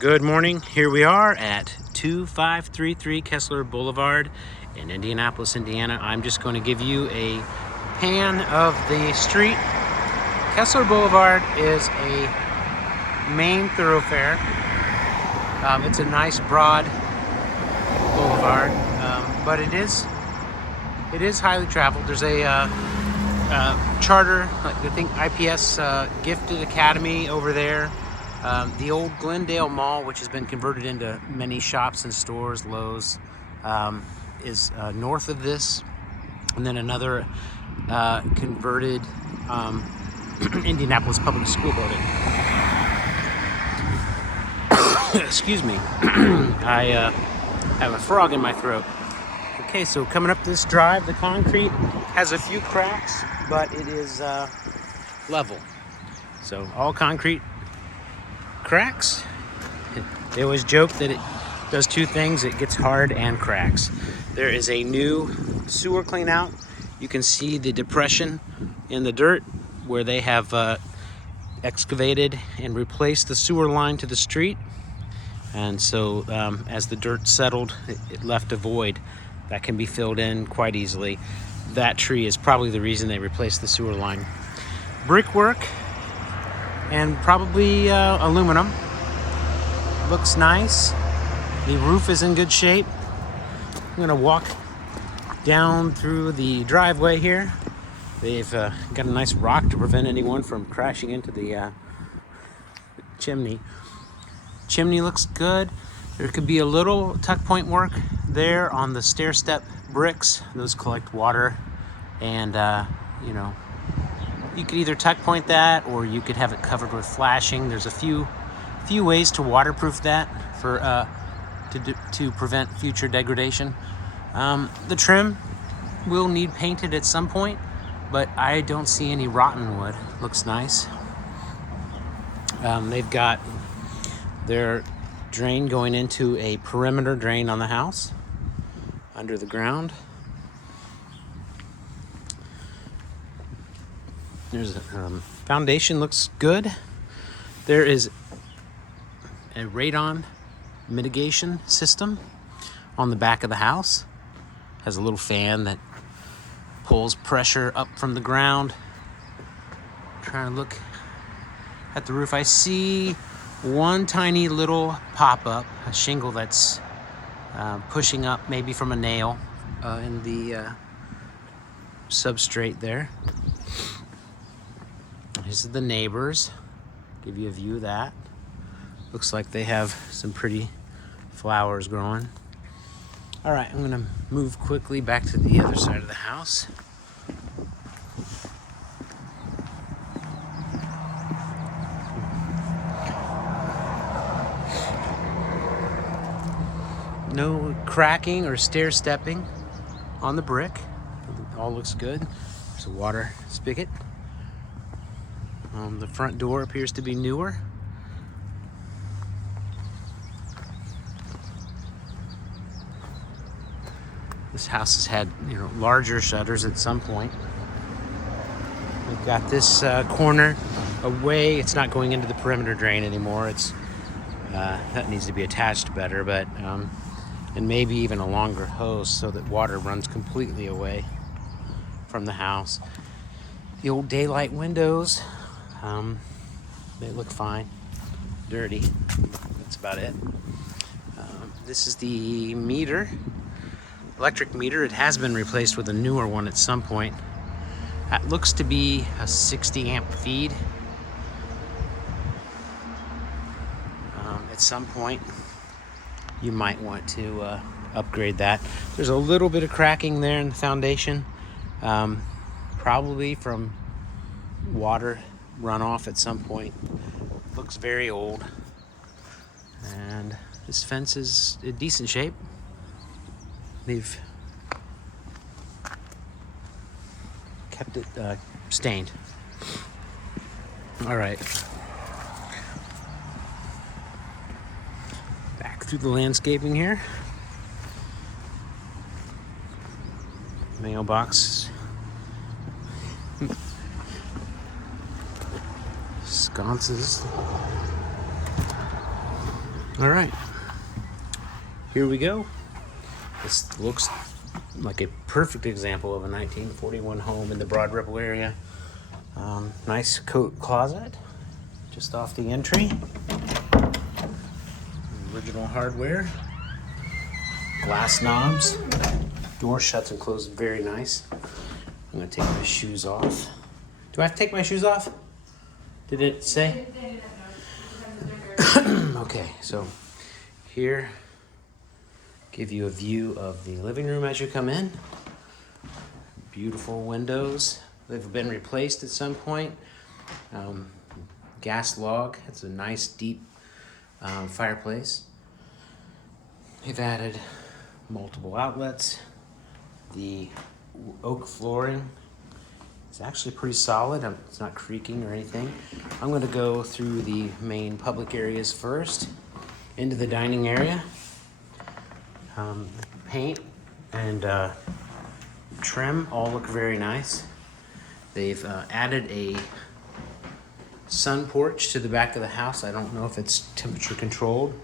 Good morning. Here we are at 2533 Kessler Boulevard in Indianapolis, Indiana. I'm just going to give you a pan of the street. Kessler Boulevard is a main thoroughfare. It's a nice broad boulevard, but it is highly traveled. There's a charter, I think IPS Gifted Academy over there. The old Glendale Mall, which has been converted into many shops and stores, Lowe's, is north of this. And then another converted Indianapolis Public School building. Excuse me. I have a frog in my throat. Okay, so coming up this drive, the concrete has a few cracks, but it is level. So all concrete cracks. They always joke that it does two things: it gets hard and cracks. There is a new sewer clean out. You can see the depression in the dirt where they have excavated and replaced the sewer line to the street. And so as the dirt settled, it left a void that can be filled in quite easily. That tree is probably the reason they replaced the sewer line. Brickwork and probably aluminum. Looks nice. The roof is in good shape. I'm gonna walk down through the driveway here. They've got a nice rock to prevent anyone from crashing into the chimney. Chimney looks good. There could be a little tuck point work there on the stair step bricks. Those collect water, and you could either tuck point that or you could have it covered with flashing. There's a few ways to waterproof that for to prevent future degradation. The trim will need painted at some point, but I don't see any rotten wood. Looks nice. They've got their drain going into a perimeter drain on the house under the ground. There's a foundation, looks good. There is a radon mitigation system on the back of the house. Has a little fan that pulls pressure up from the ground. I'm trying to look at the roof. I see one tiny little pop-up, a shingle that's pushing up maybe from a nail in the substrate there. This is the neighbors. Give you a view of that. Looks like they have some pretty flowers growing. All right, I'm gonna move quickly back to the other side of the house. No cracking or stair stepping on the brick. It all looks good. There's a water spigot. The front door appears to be newer. This house has had larger shutters at some point. We've got this corner away. It's not going into the perimeter drain anymore. It's that needs to be attached better, but and maybe even a longer hose so that water runs completely away from the house. The old daylight windows, they look fine. Dirty, that's about it. This is the meter, electric meter. It has been replaced with a newer one at some point. That looks to be a 60 amp feed. At some point you might want to upgrade that. There's a little bit of cracking there in the foundation, probably from water runoff at some point. Looks very old, and this fence is in decent shape. They've kept it stained. All right, back through the landscaping here. Mailbox, sconces. All right, here we go. This looks like a perfect example of a 1941 home in the Broad Ripple area. Nice coat closet just off the entry. Original hardware. Glass knobs. Door shuts and closes very nice. I'm gonna take my shoes off. Do I have to take my shoes off? Did it say? Okay, so here, give you a view of the living room as you come in. Beautiful windows. They've been replaced at some point. Gas log. It's a nice deep fireplace. They've added multiple outlets. The oak flooring is actually pretty solid. It's not creaking or anything. I'm going to go through the main public areas first, into the dining area. Paint and trim all look very nice. They've added a sun porch to the back of the house. I don't know if it's temperature controlled,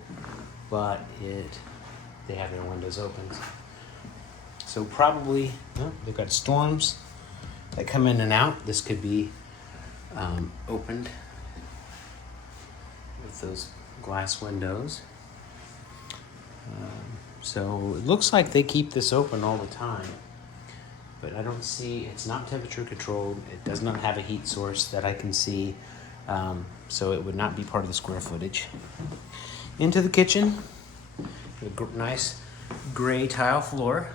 but they have their windows open. So probably, they've got storms that come in and out. This could be opened with those glass windows. So it looks like they keep this open all the time, but I don't see, it's not temperature controlled. It does not have a heat source that I can see, so it would not be part of the square footage. Into the kitchen, a nice gray tile floor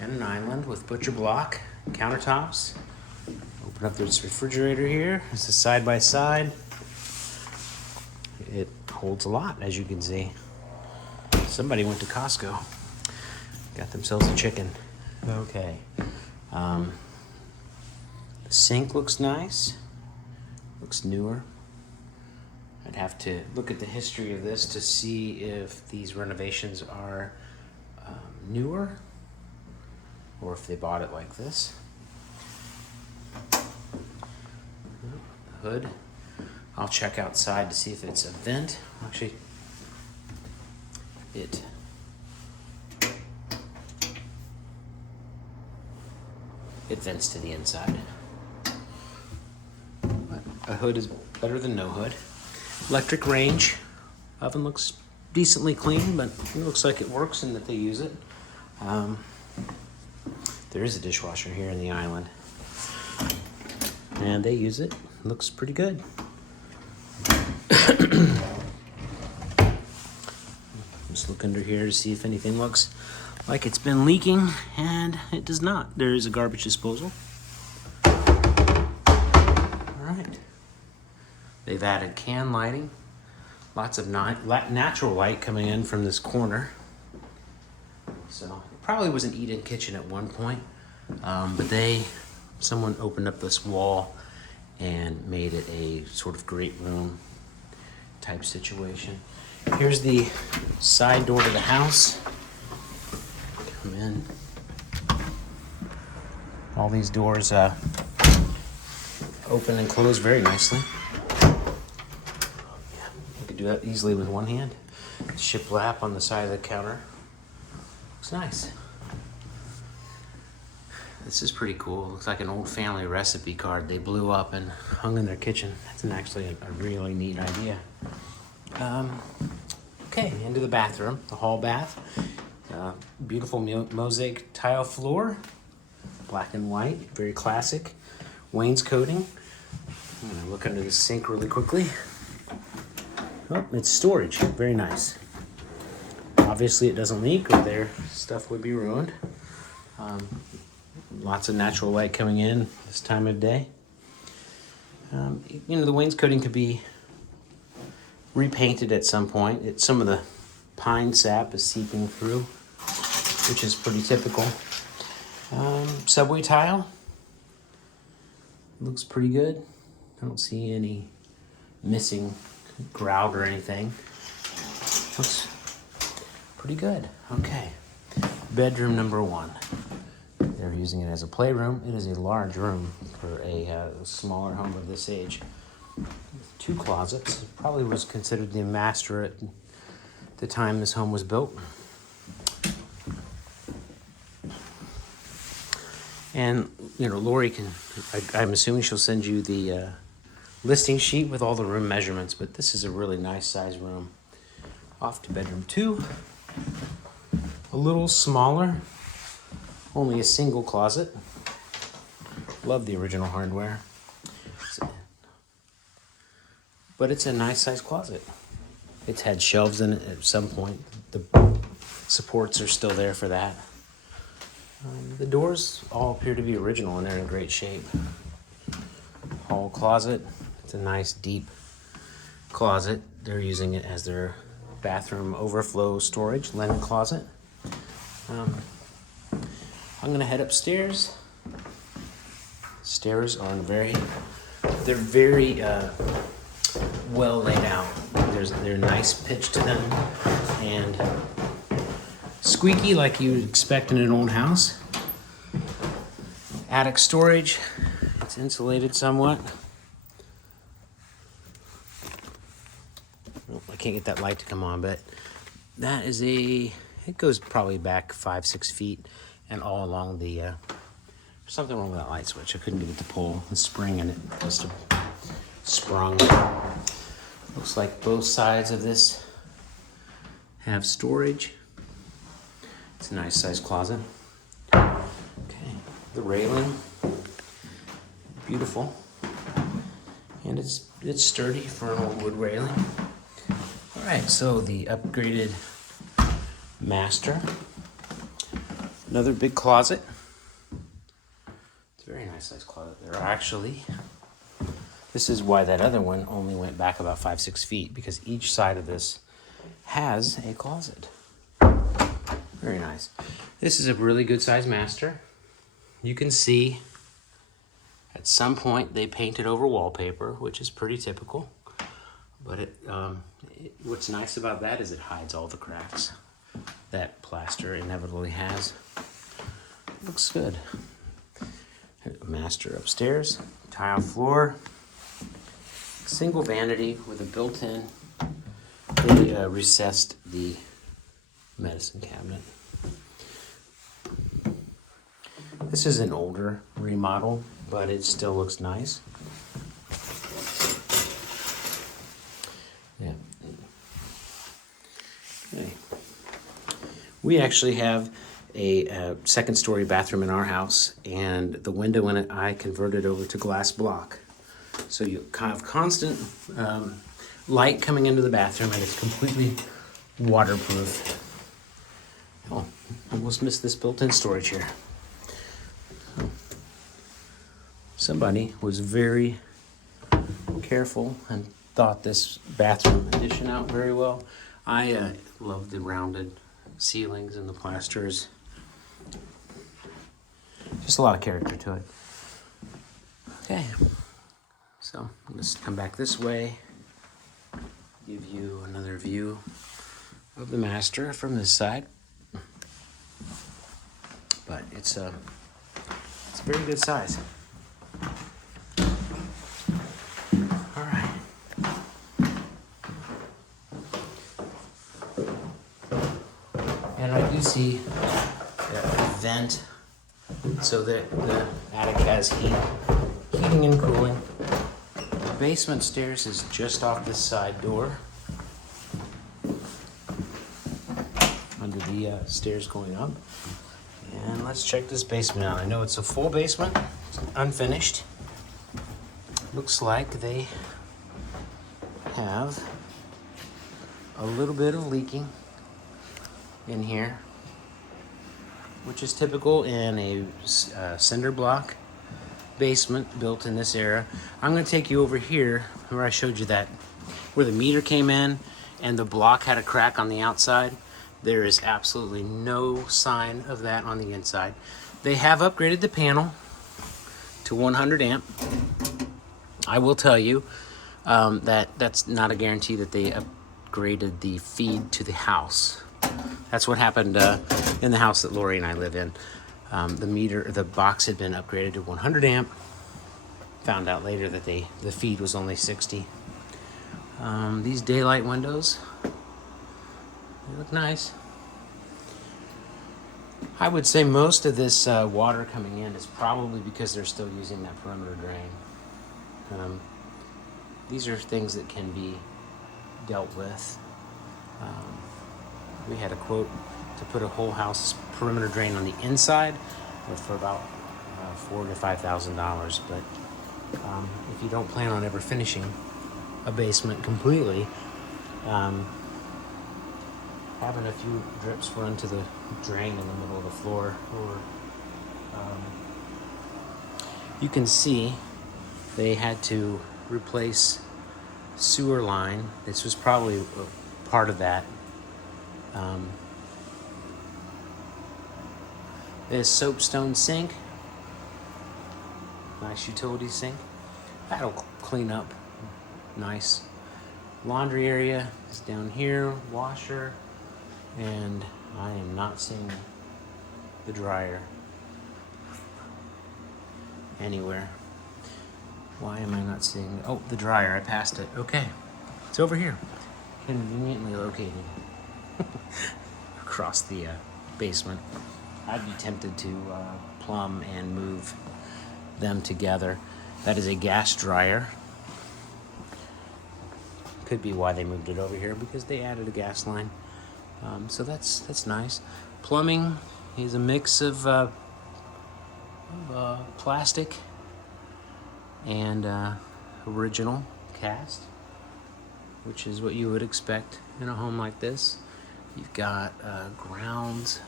and an island with butcher block countertops. Open up this refrigerator here. It's a side by side. It holds a lot, as you can see. Somebody went to Costco, got themselves a chicken. Okay. The sink looks nice, looks newer. I'd have to look at the history of this to see if these renovations are newer or if they bought it like this. The hood. I'll check outside to see if it's a vent. Actually, it vents to the inside. But a hood is better than no hood. Electric range. Oven looks decently clean, but it looks like it works and that they use it. There is a dishwasher here in the island, and they use it. Looks pretty good. Just look under here to see if anything looks like it's been leaking, and it does not. There is a garbage disposal. All right. They've added can lighting. Lots of natural light coming in from this corner. So it probably was an eat-in kitchen at one point, but someone opened up this wall and made it a sort of great room type situation. Here's the side door to the house. Come in. All these doors open and close very nicely. You could do that easily with one hand. Shiplap on the side of the counter. Looks nice. This is pretty cool. Looks like an old family recipe card they blew up and hung in their kitchen. That's actually a really neat idea. Okay, into the bathroom, the hall bath. Beautiful mosaic tile floor, black and white, very classic. Wainscoting. I'm gonna look under the sink really quickly. Oh, it's storage, very nice. Obviously it doesn't leak or their stuff would be ruined. Lots of natural light coming in this time of day. The wainscoting could be repainted at some point. Some of the pine sap is seeping through, which is pretty typical. Subway tile. Looks pretty good. I don't see any missing grout or anything. Looks pretty good. Okay. Bedroom number 1. They're using it as a playroom. It is a large room for a smaller home of this age. 2 closets. It probably was considered the master the time this home was built. And, you know, Lori can, I'm assuming she'll send you the listing sheet with all the room measurements, but this is a really nice size room. Off to bedroom 2. A little smaller, only a single closet. Love the original hardware. But it's a nice size closet. It's had shelves in it at some point. The supports are still there for that. The doors all appear to be original and they're in great shape. Hall closet. It's a nice deep closet. They're using it as their bathroom overflow storage, linen closet. I'm gonna head upstairs. Stairs are they're very well laid out. They're nice pitch to them and squeaky like you would expect in an old house. Attic storage. It's insulated somewhat. Oh, I can't get that light to come on, but that is it goes probably back 5-6 feet and all along the, there's something wrong with that light switch. I couldn't get it to pull the spring and it must have sprung. Looks like both sides of this have storage. It's a nice sized closet. Okay, the railing, beautiful. And it's sturdy for an old wood railing. All right, so the upgraded master. Another big closet. It's a very nice sized closet. This is why that other one only went back about 5-6 feet, because each side of this has a closet. Very nice. This is a really good sized master. You can see at some point they painted over wallpaper, which is pretty typical. But what's nice about that is it hides all the cracks that plaster inevitably has. Looks good. Master upstairs, tile floor, single vanity with a built-in. They recessed the medicine cabinet. This is an older remodel, but it still looks nice. Yeah. Okay. We actually have a second story bathroom in our house, and the window in it I converted over to glass block. So you have constant light coming into the bathroom, and it's completely waterproof. Oh, almost missed this built-in storage here. Somebody was very careful and thought this bathroom addition out very well. I love the rounded ceilings and the plasters. Just a lot of character to it. Okay, so let's come back this way. Give you another view of the master from this side. But it's a very good size. All right. And I do see a vent so that the attic has heating and cooling. The basement stairs is just off this side door. Under the stairs going up. And let's check this basement out. I know it's a full basement, it's unfinished. Looks like they have a little bit of leaking in here, which is typical in a cinder block basement built in this era. I'm going to take you over here where I showed you that, where the meter came in and the block had a crack on the outside. There is absolutely no sign of that on the inside. They have upgraded the panel to 100 amp. I will tell you that's not a guarantee that they upgraded the feed to the house. That's what happened in the house that Lori and I live in. The box had been upgraded to 100 amp. Found out later that the feed was only 60. These daylight windows, They look nice. I would say most of this water coming in is probably because they're still using that perimeter drain. These are things that can be dealt with. We had a quote to put a whole house perimeter drain on the inside for about $4,000 to $5,000. But if you don't plan on ever finishing a basement completely, having a few drips run to the drain in the middle of the floor, or you can see they had to replace sewer line. This was probably part of that. This soapstone sink, nice utility sink. That'll clean up nice. Laundry area is down here, washer, and I am not seeing the dryer anywhere. Why am I not seeing? Oh, the dryer, I passed it. Okay, it's over here, conveniently located across the basement. I'd be tempted to plumb and move them together. That is a gas dryer. Could be why they moved it over here, because they added a gas line. So that's nice. Plumbing is a mix of plastic and original cast, which is what you would expect in a home like this. You've got grounds.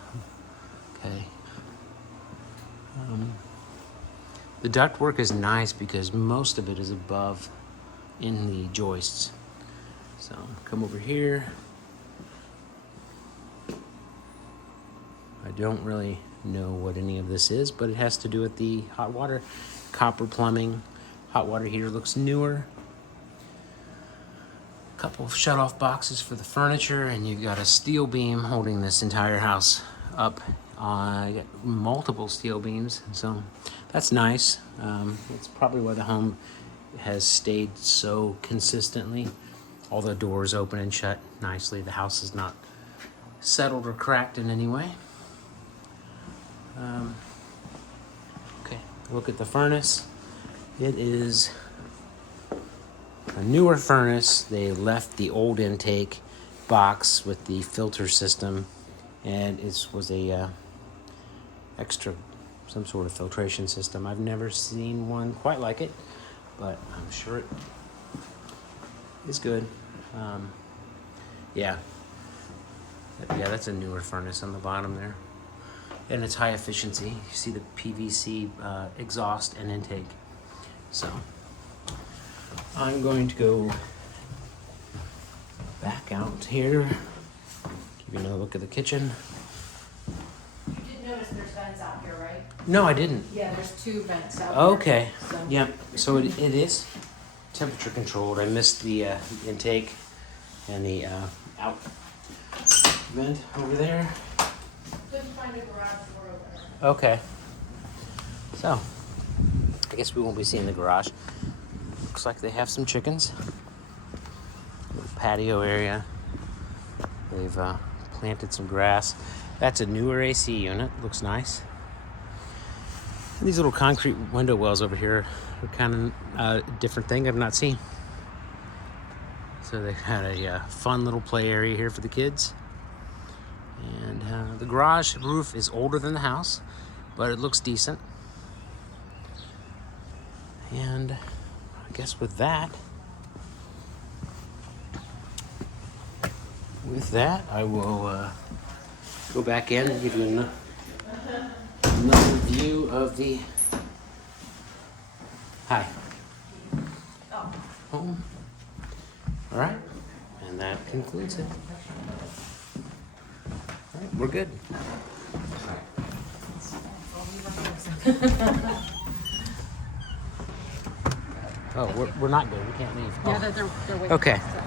Okay. The ductwork is nice because most of it is above in the joists. So come over here. I don't really know what any of this is, but it has to do with the hot water. Copper plumbing. Hot water heater looks newer. A couple of shut-off boxes for the furniture, and you've got a steel beam holding this entire house up. I got multiple steel beams, so that's nice. It's probably why the home has stayed so consistently. All the doors open and shut nicely. The house is not settled or cracked in any way. Okay, look at the furnace. It is a newer furnace. They left the old intake box with the filter system, and it was a extra, some sort of filtration system. I've never seen one quite like it, but I'm sure it is good. Yeah, that's a newer furnace on the bottom there, and it's high efficiency. You see the PVC exhaust and intake. So I'm going to go back out here, give you another look at the kitchen. You did notice there's vents out here, right? No, I didn't. Yeah, there's 2 vents out Okay. here. So. Yeah. So it is temperature controlled. I missed the intake and the out vent over there. Couldn't find a garage door over there. Okay. So I guess we won't be seeing the garage. Looks like they have some chickens. Little patio area. They've planted some grass. That's a newer AC unit. Looks nice. And these little concrete window wells over here are kind of a different thing I've not seen. So they've had a fun little play area here for the kids. And the garage roof is older than the house, but it looks decent. And I guess with that, I will go back in and give you another view of the home. All right, and that concludes it. All right, we're good. Oh, we're not good. We can't leave. Yeah, they're waiting. Okay. So.